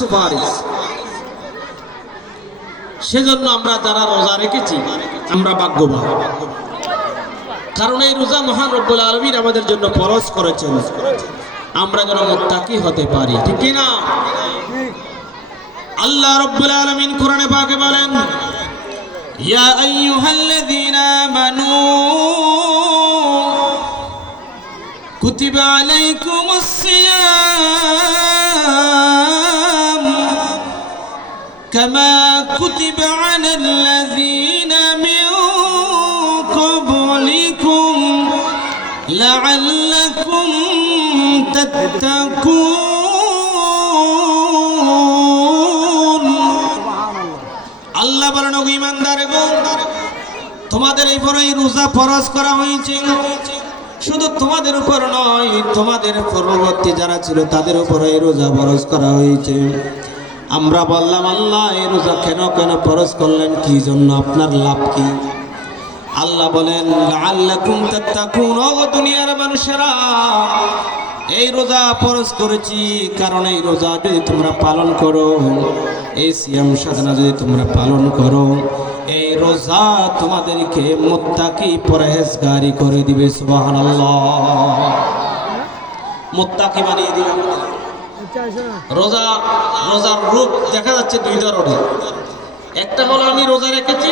সুপারিশ। সেজন্য আমরা যারা রোজা রেখেছি আমরা ভাগ্যবান, কারণ এই রোজা মহান রব্বুল আলামিন আমাদের জন্য ফরজ করেছেন, আমরা যেন মুত্তাকি হতে পারি, ঠিক কি না? আল্লাহ রব্বুল আলামিন কোরআনে পাকে বলেন, ইয়া আইয়ুহাল্লাযীনা আমানু কুতিবা আলাইকুমুস সিয়াম কামা কুতিবা আলাল্লাযীনা মিন ক্বাবলিকুম লাআল্লাকুম তাত্তাকুন। আল্লাহ বলেন, ও ঈমানদারগণ, তোমাদের উপরে রোজা ফরজ করা হয়েছে। শুধু তোমাদের উপর নয়, তোমাদের পূর্ববর্তী যারা ছিল তাদের উপরে রোজা ফরজ করা হয়েছে। আমরা বললাম, আল্লাহ এই রোজা কেন ফরজ করলেন, কি জন্য, আপনার লাভ কি? আল্লাহ বলেন, লাআল্লাকুম তাত্তাকুন, ও দুনিয়ার মানুষেরা, এই রোজা ফরজ করেছি কারণ এই রোজা যদি তোমরা পালন করো, এই সিয়াম সাধনা যদি তোমরা পালন করো, এই রোজা তোমাদেরকে মুত্তাকি পরহেজগারি করে দিবে। সুবহানাল্লাহ, মুত্তাকি বানিয়ে দিবে। রোজার রূপ দেখা যাচ্ছে দুই ধরনের। একটা হলো আমি রোজা রেখেছি,